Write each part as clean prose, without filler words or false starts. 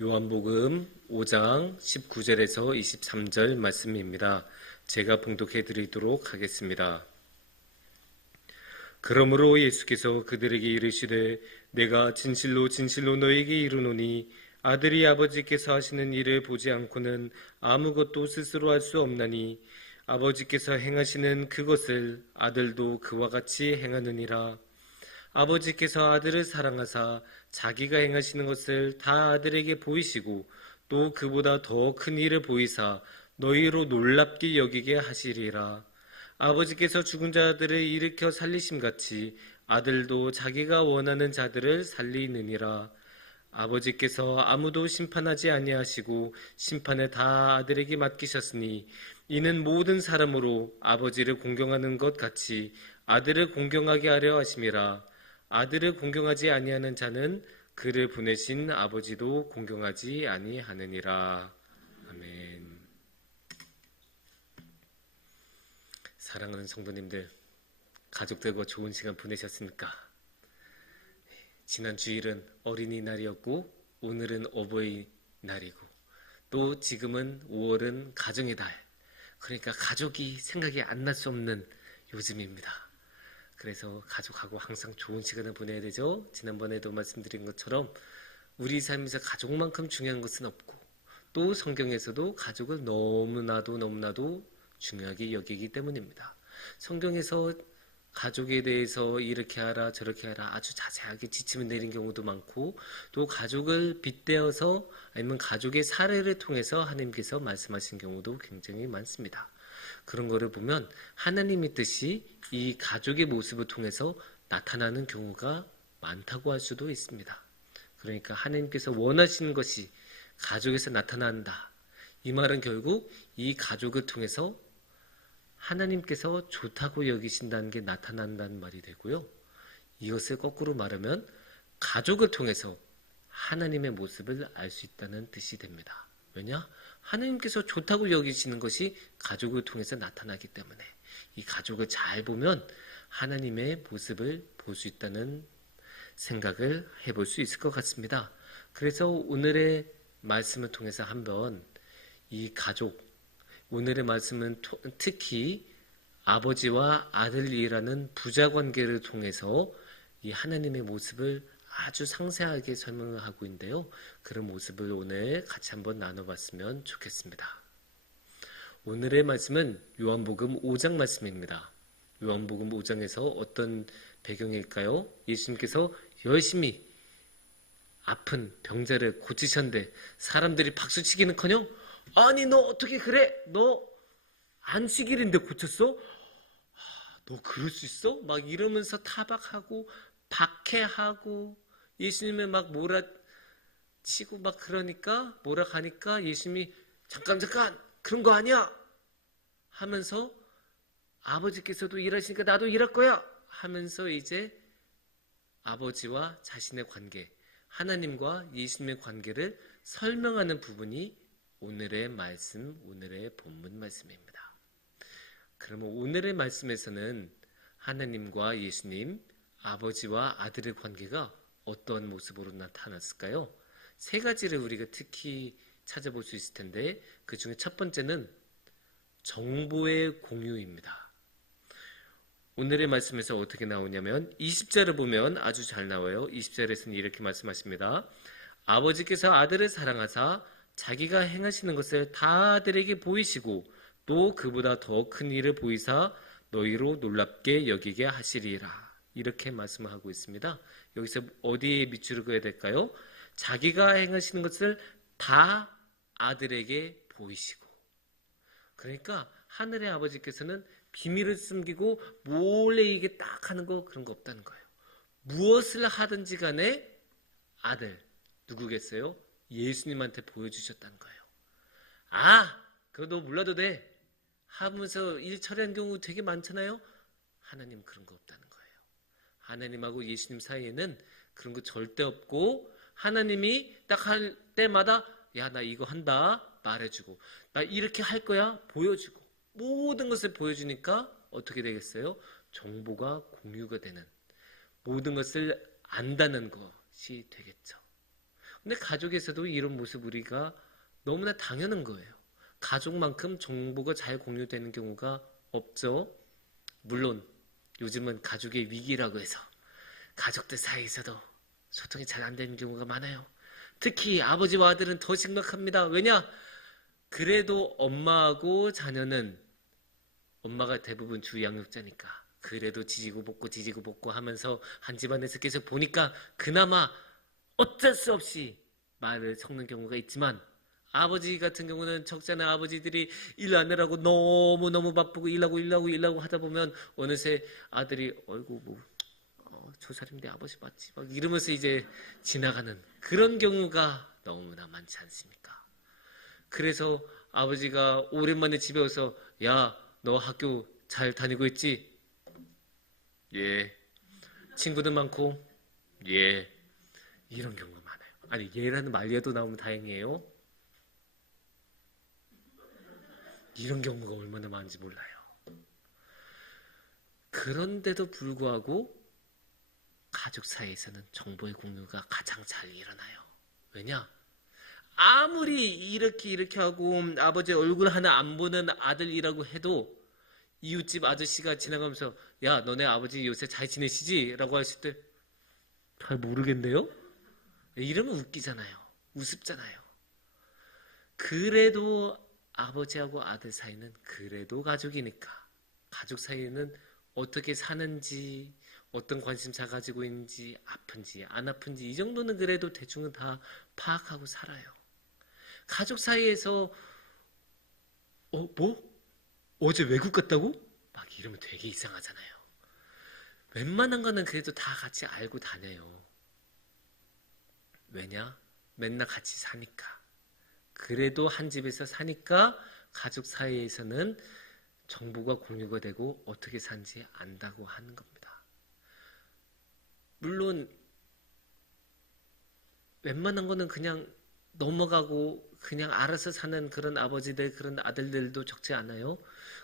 요한복음 5장 19절에서 23절 말씀입니다. 제가 봉독해 드리도록 하겠습니다. 그러므로 예수께서 그들에게 이르시되 내가 진실로 진실로 너에게 이르노니 아들이 아버지께서 하시는 일을 보지 않고는 아무것도 스스로 할 수 없나니 아버지께서 행하시는 그것을 아들도 그와 같이 행하느니라. 아버지께서 아들을 사랑하사 자기가 행하시는 것을 다 아들에게 보이시고 또 그보다 더 큰 일을 보이사 너희로 놀랍게 여기게 하시리라. 아버지께서 죽은 자들을 일으켜 살리심같이 아들도 자기가 원하는 자들을 살리느니라. 아버지께서 아무도 심판하지 아니하시고 심판을 다 아들에게 맡기셨으니 이는 모든 사람으로 아버지를 공경하는 것 같이 아들을 공경하게 하려 하심이라. 아들을 공경하지 아니하는 자는 그를 보내신 아버지도 공경하지 아니하느니라. 아멘. 사랑하는 성도님들, 가족들과 좋은 시간 보내셨습니까? 지난 주일은 어린이날이었고 오늘은 어버이날이고 또 지금은 5월은 가정의 달, 그러니까 가족이 생각이 안 날 수 없는 요즘입니다. 그래서 가족하고 항상 좋은 시간을 보내야 되죠. 지난번에도 말씀드린 것처럼 우리 삶에서 가족만큼 중요한 것은 없고 또 성경에서도 가족을 너무나도 중요하게 여기기 때문입니다. 성경에서 가족에 대해서 이렇게 하라 저렇게 하라 아주 자세하게 지침을 내린 경우도 많고 또 가족을 빗대어서 아니면 가족의 사례를 통해서 하나님께서 말씀하신 경우도 굉장히 많습니다. 그런 거를 보면 하나님의 뜻이 이 가족의 모습을 통해서 나타나는 경우가 많다고 할 수도 있습니다. 그러니까 하나님께서 원하시는 것이 가족에서 나타난다. 이 말은 결국 이 가족을 통해서 하나님께서 좋다고 여기신다는 게 나타난다는 말이 되고요. 이것을 거꾸로 말하면 가족을 통해서 하나님의 모습을 알 수 있다는 뜻이 됩니다. 왜냐? 하나님께서 좋다고 여기시는 것이 가족을 통해서 나타나기 때문에 이 가족을 잘 보면 하나님의 모습을 볼 수 있다는 생각을 해볼 수 있을 것 같습니다. 그래서 오늘의 말씀을 통해서 한번 이 가족, 오늘의 말씀은 특히 아버지와 아들이라는 부자 관계를 통해서 이 하나님의 모습을 아주 상세하게 설명을 하고 있는데요. 그런 모습을 오늘 같이 한번 나눠봤으면 좋겠습니다. 오늘의 말씀은 요한복음 5장 말씀입니다. 요한복음 5장에서 어떤 배경일까요? 예수님께서 열심히 아픈 병자를 고치셨는데 사람들이 박수치기는커녕 아니 너 어떻게 그래? 너 안식일인데 고쳤어? 너 그럴 수 있어? 막 이러면서 타박하고 박해하고 예수님을 막 몰아치고 막 그러니까 몰아가니까 예수님이 잠깐 그런 거 아니야 하면서 아버지께서도 일하시니까 나도 일할 거야 하면서 이제 아버지와 자신의 관계, 하나님과 예수님의 관계를 설명하는 부분이 오늘의 말씀, 오늘의 본문 말씀입니다. 그러면 오늘의 말씀에서는 하나님과 예수님, 아버지와 아들의 관계가 어떤 모습으로 나타났을까요? 세 가지를 우리가 특히 찾아볼 수 있을 텐데 그 중에 첫 번째는 정보의 공유입니다. 오늘의 말씀에서 어떻게 나오냐면 20절을 보면 아주 잘 나와요. 20절에서는 이렇게 말씀하십니다. 아버지께서 아들을 사랑하사 자기가 행하시는 것을 다 아들에게 보이시고 또 그보다 더 큰 일을 보이사 너희로 놀랍게 여기게 하시리라. 이렇게 말씀하고 있습니다. 여기서 어디에 밑줄을 그어야 될까요? 자기가 행하시는 것을 다 아들에게 보이시고. 그러니까 하늘의 아버지께서는 비밀을 숨기고 몰래 이게 딱 하는 거 그런 거 없다는 거예요. 무엇을 하든지 간에 아들, 누구겠어요? 예수님한테 보여주셨다는 거예요. 아, 그거 너 몰라도 돼 하면서 일 처리한 경우 되게 많잖아요. 하나님 그런 거 없다는 거예요. 하나님하고 예수님 사이에는 그런 거 절대 없고 하나님이 딱 할 때마다 야, 나 이거 한다 말해주고 나 이렇게 할 거야 보여주고 모든 것을 보여주니까 어떻게 되겠어요? 정보가 공유가 되는 모든 것을 안다는 것이 되겠죠. 근데 가족에서도 이런 모습 우리가 너무나 당연한 거예요. 가족만큼 정보가 잘 공유되는 경우가 없죠. 물론 요즘은 가족의 위기라고 해서 가족들 사이에서도 소통이 잘 안 되는 경우가 많아요. 특히 아버지와 아들은 더 심각합니다. 왜냐? 그래도 엄마하고 자녀는 엄마가 대부분 주 양육자니까 그래도 지지고 볶고 하면서 한 집안에서 계속 보니까 그나마 어쩔 수 없이 말을 섞는 경우가 있지만 아버지 같은 경우는 적잖아요. 아버지들이 일 하느라고 너무너무 바쁘고 일하고 하다 보면 어느새 아들이 어이구 뭐 저 사람 내 아버지 맞지? 막 이러면서 이제 지나가는 그런 경우가 너무나 많지 않습니까? 그래서 아버지가 오랜만에 집에 와서 야, 너 학교 잘 다니고 있지? 예. 친구들 많고? 예. 이런 경우가 많아요. 아니 예라는 말이라도 나오면 다행이에요. 이런 경우가 얼마나 많은지 몰라요. 그런데도 불구하고 가족 사이에서는 정보의 공유가 가장 잘 일어나요. 왜냐? 아무리 이렇게 하고 아버지 얼굴 하나 안 보는 아들이라고 해도 이웃집 아저씨가 지나가면서 야 너네 아버지 요새 잘 지내시지? 라고 했을 때 잘 모르겠네요? 이러면 웃기잖아요. 우습잖아요. 그래도 아버지하고 아들 사이는 그래도 가족이니까 가족 사이에는 어떻게 사는지 어떤 관심사 가지고 있는지 아픈지 안 아픈지 이 정도는 그래도 대충은 다 파악하고 살아요. 가족 사이에서 뭐? 어제 외국 갔다고? 막 이러면 되게 이상하잖아요. 웬만한 거는 그래도 다 같이 알고 다녀요. 왜냐? 맨날 같이 사니까. 그래도 한 집에서 사니까 가족 사이에서는 정보가 공유가 되고 어떻게 사는지 안다고 하는 겁니다. 물론 웬만한 거는 그냥 넘어가고 그냥 알아서 사는 그런 아버지들 그런 아들들도 적지 않아요.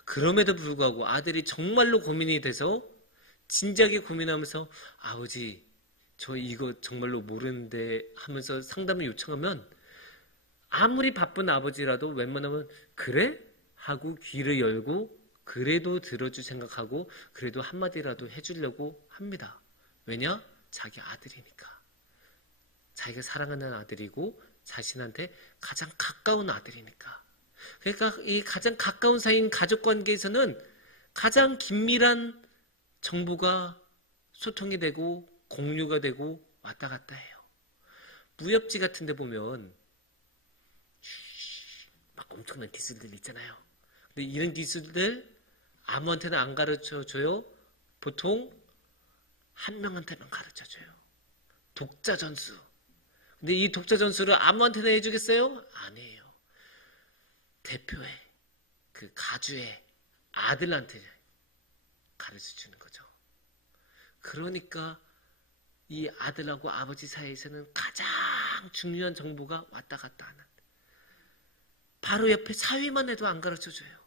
그럼에도 불구하고 아들이 정말로 고민이 돼서 진지하게 고민하면서 아버지 저 이거 정말로 모르는데 하면서 상담을 요청하면 아무리 바쁜 아버지라도 웬만하면 그래? 하고 귀를 열고 그래도 들어줄 생각하고 그래도 한마디라도 해주려고 합니다. 왜냐? 자기 아들이니까. 자기가 사랑하는 아들이고 자신한테 가장 가까운 아들이니까. 그러니까 이 가장 가까운 사이인 가족관계에서는 가장 긴밀한 정보가 소통이 되고 공유가 되고 왔다 갔다 해요. 무협지 같은 데 보면 막 엄청난 기술들 있잖아요. 근데 이런 기술들 아무한테나 안 가르쳐줘요. 보통 한 명한테만 가르쳐줘요. 독자 전수. 근데 이 독자 전수를 아무한테나 해주겠어요? 아니에요. 대표의 그 가주의 아들한테 가르쳐주는 거죠. 그러니까 이 아들하고 아버지 사이에서는 가장 중요한 정보가 왔다 갔다 하는 바로 옆에 사위만 해도 안 가르쳐줘요.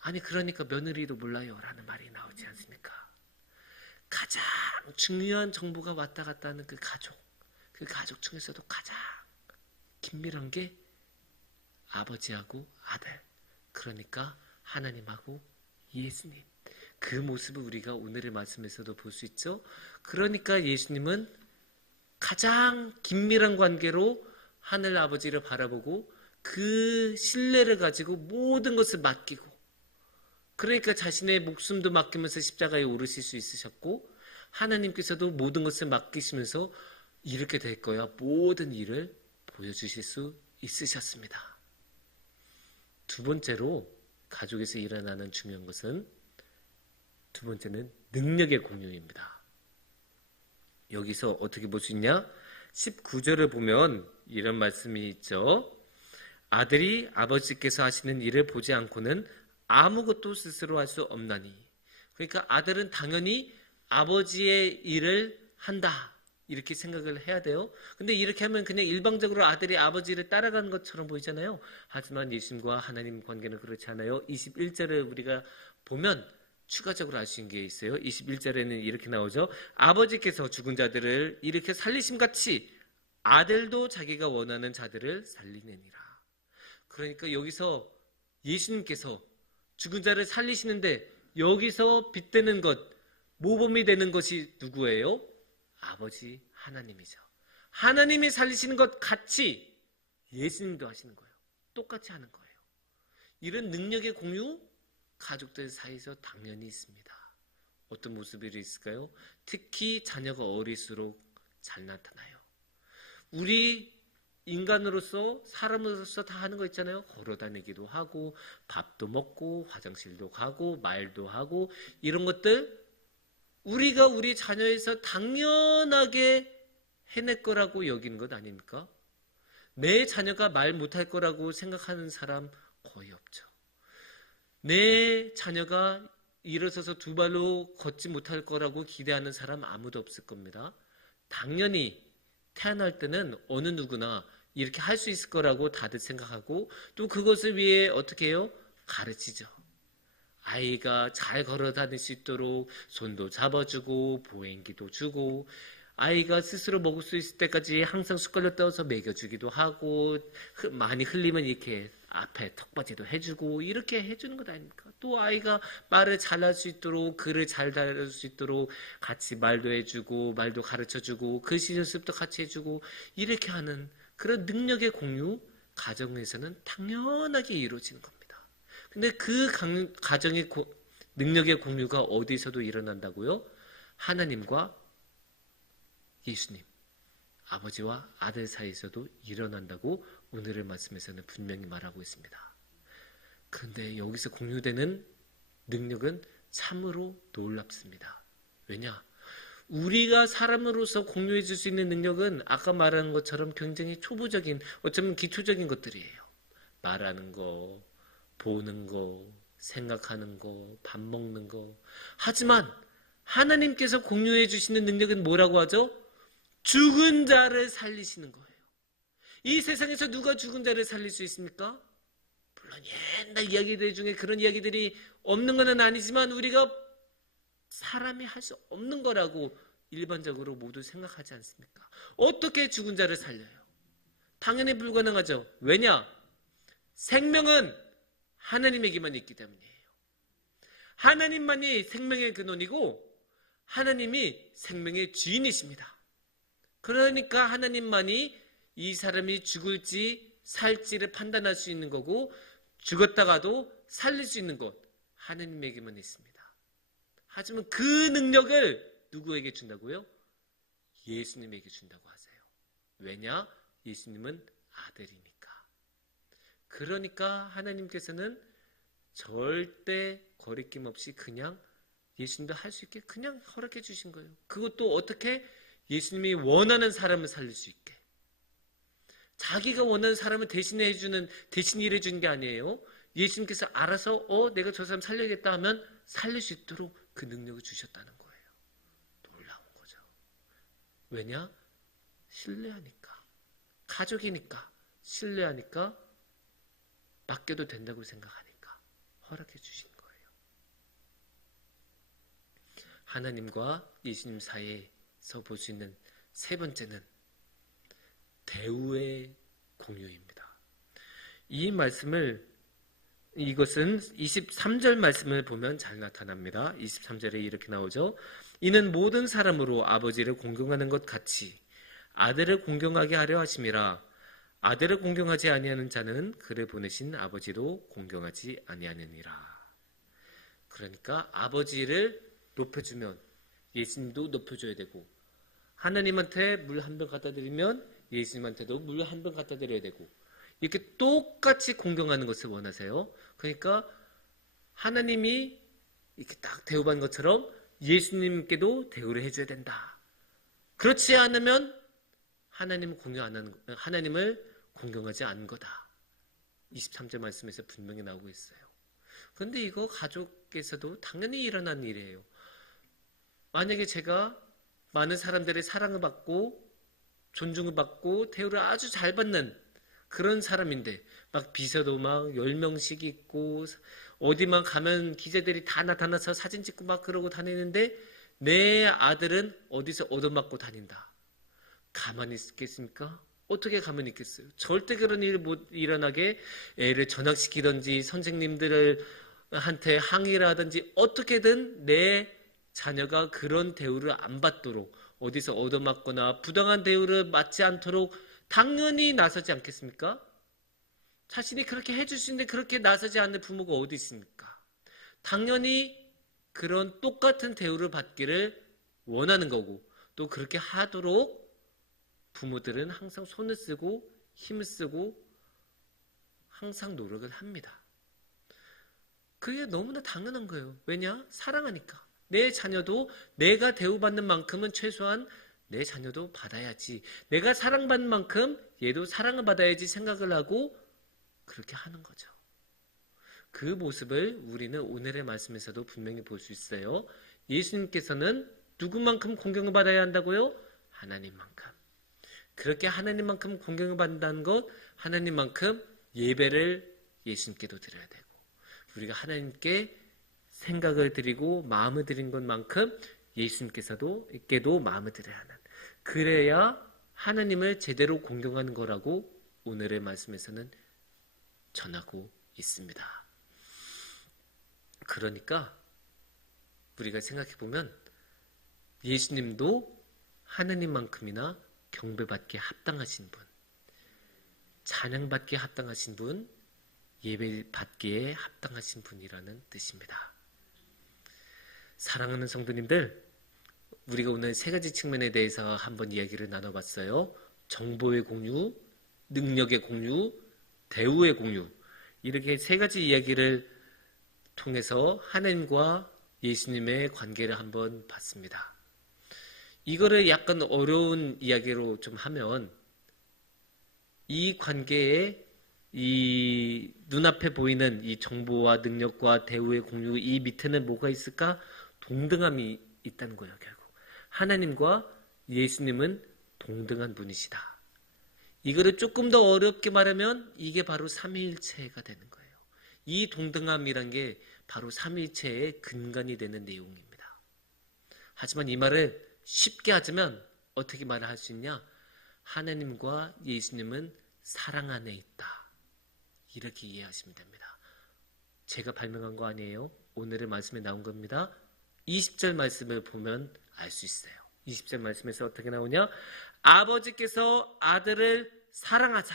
아니 그러니까 며느리도 몰라요 라는 말이 나오지 않습니까? 가장 중요한 정보가 왔다 갔다 하는 그 가족 중에서도 가장 긴밀한 게 아버지하고 아들, 그러니까 하나님하고 예수님. 그 모습을 우리가 오늘의 말씀에서도 볼 수 있죠. 그러니까 예수님은 가장 긴밀한 관계로 하늘 아버지를 바라보고 그 신뢰를 가지고 모든 것을 맡기고, 그러니까 자신의 목숨도 맡기면서 십자가에 오르실 수 있으셨고, 하나님께서도 모든 것을 맡기시면서 이렇게 될 거야 모든 일을 보여주실 수 있으셨습니다. 두 번째로 가족에서 일어나는 중요한 것은 두 번째는 능력의 공유입니다. 여기서 어떻게 볼 수 있냐? 19절을 보면 이런 말씀이 있죠. 아들이 아버지께서 하시는 일을 보지 않고는 아무것도 스스로 할 수 없나니. 그러니까 아들은 당연히 아버지의 일을 한다 이렇게 생각을 해야 돼요. 근데 이렇게 하면 그냥 일방적으로 아들이 아버지를 따라가는 것처럼 보이잖아요. 하지만 예수님과 하나님 관계는 그렇지 않아요. 21절을 우리가 보면 추가적으로 알 수 있는 게 있어요. 21절에는 이렇게 나오죠. 아버지께서 죽은 자들을 일으켜 살리심같이 아들도 자기가 원하는 자들을 살리느니라. 그러니까 여기서 예수님께서 죽은 자를 살리시는데 여기서 빗대는 것, 모범이 되는 것이 누구예요? 아버지 하나님이죠. 하나님이 살리시는 것 같이 예수님도 하시는 거예요. 똑같이 하는 거예요. 이런 능력의 공유 가족들 사이에서 당연히 있습니다. 어떤 모습이 있을까요? 특히 자녀가 어릴수록 잘 나타나요. 우리 인간으로서 사람으로서 다 하는 거 있잖아요. 걸어다니기도 하고 밥도 먹고 화장실도 가고 말도 하고 이런 것들 우리가 우리 자녀에서 당연하게 해낼 거라고 여기는 것 아닙니까? 내 자녀가 말 못할 거라고 생각하는 사람 거의 없죠. 내 자녀가 일어서서 두 발로 걷지 못할 거라고 기대하는 사람 아무도 없을 겁니다. 당연히 태어날 때는 어느 누구나 이렇게 할 수 있을 거라고 다들 생각하고 또 그것을 위해 어떻게 해요? 가르치죠. 아이가 잘 걸어 다닐 수 있도록 손도 잡아주고 보행기도 주고 아이가 스스로 먹을 수 있을 때까지 항상 숟갈로 떠서 먹여주기도 하고 많이 흘리면 이렇게 앞에 턱받이도 해주고 이렇게 해주는 것 아닙니까? 또 아이가 말을 잘할 수 있도록 글을 잘 다룰 수 있도록 같이 말도 해주고 말도 가르쳐주고 글씨 연습도 같이 해주고 이렇게 하는 그런 능력의 공유 가정에서는 당연하게 이루어지는 겁니다. 근데 그 가정의 능력의 공유가 어디서도 일어난다고요? 하나님과 예수님, 아버지와 아들 사이에서도 일어난다고 오늘의 말씀에서는 분명히 말하고 있습니다. 그런데 여기서 공유되는 능력은 참으로 놀랍습니다. 왜냐? 우리가 사람으로서 공유해 줄 수 있는 능력은 아까 말한 것처럼 굉장히 초보적인, 어쩌면 기초적인 것들이에요. 말하는 거, 보는 거, 생각하는 거, 밥 먹는 거. 하지만 하나님께서 공유해 주시는 능력은 뭐라고 하죠? 죽은 자를 살리시는 거예요. 이 세상에서 누가 죽은 자를 살릴 수 있습니까? 물론 옛날 이야기들 중에 그런 이야기들이 없는 건 아니지만 우리가 사람이 할 수 없는 거라고 일반적으로 모두 생각하지 않습니까? 어떻게 죽은 자를 살려요? 당연히 불가능하죠. 왜냐? 생명은 하나님에게만 있기 때문이에요. 하나님만이 생명의 근원이고 하나님이 생명의 주인이십니다. 그러니까 하나님만이 이 사람이 죽을지 살지를 판단할 수 있는 거고 죽었다가도 살릴 수 있는 것 하나님에게만 있습니다. 하지만 그 능력을 누구에게 준다고요? 예수님에게 준다고 하세요. 왜냐? 예수님은 아들이니까. 그러니까 하나님께서는 절대 거리낌 없이 그냥 예수님도 할 수 있게 그냥 허락해 주신 거예요. 그것도 어떻게? 예수님이 원하는 사람을 살릴 수 있게. 자기가 원하는 사람을 대신해 해주는, 대신 일해 주는 게 아니에요. 예수님께서 알아서 내가 저 사람 살려야겠다 하면 살릴 수 있도록 그 능력을 주셨다는 거예요. 놀라운 거죠. 왜냐? 신뢰하니까. 가족이니까. 신뢰하니까 맡겨도 된다고 생각하니까 허락해 주신 거예요. 하나님과 예수님 사이에서 볼 수 있는 세 번째는 대우의 공유입니다. 이 말씀을 이것은 23절 말씀을 보면 잘 나타납니다. 23절에 이렇게 나오죠. 이는 모든 사람으로 아버지를 공경하는 것 같이 아들을 공경하게 하려 하심이라. 아들을 공경하지 아니하는 자는 그를 보내신 아버지도 공경하지 아니하느니라. 그러니까 아버지를 높여주면 예수님도 높여줘야 되고 하나님한테 물 한 병 갖다 드리면 예수님한테도 물 한 병 갖다 드려야 되고 이렇게 똑같이 공경하는 것을 원하세요. 그러니까 하나님이 이렇게 딱 대우받는 것처럼 예수님께도 대우를 해줘야 된다. 그렇지 않으면 하나님을 공경하지 않은 거다. 23절 말씀에서 분명히 나오고 있어요. 그런데 이거 가족에서도 당연히 일어난 일이에요. 만약에 제가 많은 사람들의 사랑을 받고 존중을 받고 대우를 아주 잘 받는 그런 사람인데 막 비서도 막 10명씩 있고 어디만 가면 기자들이 다 나타나서 사진 찍고 막 그러고 다니는데 내 아들은 어디서 얻어맞고 다닌다. 가만히 있겠습니까? 어떻게 가만히 있겠어요? 절대 그런 일 못 일어나게 애를 전학시키든지 선생님들한테 항의를 하든지 어떻게든 내 자녀가 그런 대우를 안 받도록 어디서 얻어맞거나 부당한 대우를 받지 않도록 당연히 나서지 않겠습니까? 자신이 그렇게 해줄 수 있는데 그렇게 나서지 않는 부모가 어디 있습니까? 당연히 그런 똑같은 대우를 받기를 원하는 거고 또 그렇게 하도록 부모들은 항상 손을 쓰고 힘을 쓰고 항상 노력을 합니다. 그게 너무나 당연한 거예요. 왜냐? 사랑하니까. 내 자녀도 내가 대우받는 만큼은 최소한 내 자녀도 받아야지. 내가 사랑받는 만큼 얘도 사랑을 받아야지 생각을 하고 그렇게 하는 거죠. 그 모습을 우리는 오늘의 말씀에서도 분명히 볼 수 있어요. 예수님께서는 누구만큼 공경을 받아야 한다고요? 하나님만큼. 그렇게 하나님만큼 공경을 받는다는 것, 하나님만큼 예배를 예수님께도 드려야 되고 우리가 하나님께 생각을 드리고 마음을 드린 것만큼 예수님께서도 마음을 드려야 하는, 그래야 하나님을 제대로 공경하는 거라고 오늘의 말씀에서는 전하고 있습니다. 그러니까 우리가 생각해보면 예수님도 하나님만큼이나 경배받기에 합당하신 분, 찬양받기에 합당하신 분, 예배받기에 합당하신 분이라는 뜻입니다. 사랑하는 성도님들, 우리가 오늘 세 가지 측면에 대해서 한번 이야기를 나눠봤어요. 정보의 공유, 능력의 공유, 대우의 공유, 이렇게 세 가지 이야기를 통해서 하나님과 예수님의 관계를 한번 봤습니다. 이거를 약간 어려운 이야기로 좀 하면 이 관계에 이 눈앞에 보이는 이 정보와 능력과 대우의 공유, 이 밑에는 뭐가 있을까? 동등함이 있다는 거예요. 결국 하나님과 예수님은 동등한 분이시다. 이거를 조금 더 어렵게 말하면 이게 바로 삼위일체가 되는 거예요. 이 동등함이란 게 바로 삼위일체의 근간이 되는 내용입니다. 하지만 이 말을 쉽게 하자면 어떻게 말을 할 수 있냐? 하나님과 예수님은 사랑 안에 있다. 이렇게 이해하시면 됩니다. 제가 발명한 거 아니에요. 오늘의 말씀에 나온 겁니다. 20절 말씀을 보면 알 수 있어요. 20절 말씀에서 어떻게 나오냐? 아버지께서 아들을 사랑하자.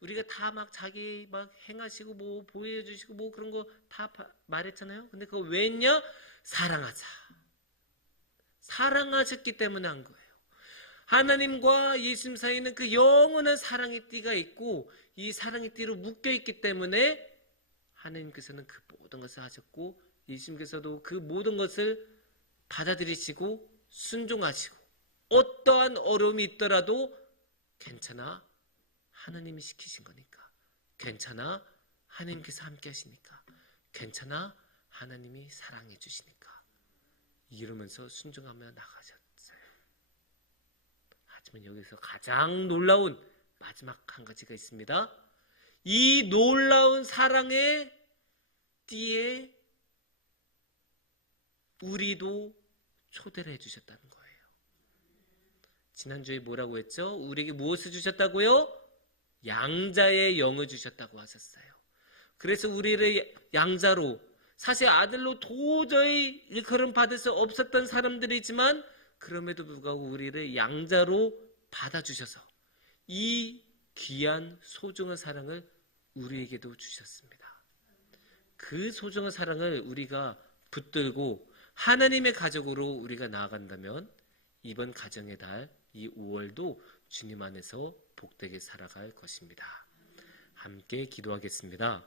우리가 다 막 자기 막 행하시고 뭐 보여주시고 뭐 그런 거 다 말했잖아요. 근데 그거 왜냐? 사랑하자. 사랑하셨기 때문에 한 거예요. 하나님과 예수님 사이에는 그 영원한 사랑의 띠가 있고 이 사랑의 띠로 묶여있기 때문에 하나님께서는 그 모든 것을 하셨고 예수님께서도 그 모든 것을 받아들이시고 순종하시고 어떠한 어려움이 있더라도 괜찮아, 하나님이 시키신 거니까, 괜찮아, 하나님께서 함께 하시니까, 괜찮아, 하나님이 사랑해 주시니까 이러면서 순종하며 나가셨어요. 하지만 여기서 가장 놀라운 마지막 한 가지가 있습니다. 이 놀라운 사랑의 띠에 우리도 초대를 해주셨다는 거예요. 지난주에 뭐라고 했죠? 우리에게 무엇을 주셨다고요? 양자의 영을 주셨다고 하셨어요. 그래서 우리를 양자로, 사실 아들로 도저히 일컬음 받을 수 없었던 사람들이지만 그럼에도 불구하고 우리를 양자로 받아주셔서 이 귀한 소중한 사랑을 우리에게도 주셨습니다. 그 소중한 사랑을 우리가 붙들고 하나님의 가족으로 우리가 나아간다면 이번 가정의 달, 이 5월도 주님 안에서 복되게 살아갈 것입니다. 함께 기도하겠습니다.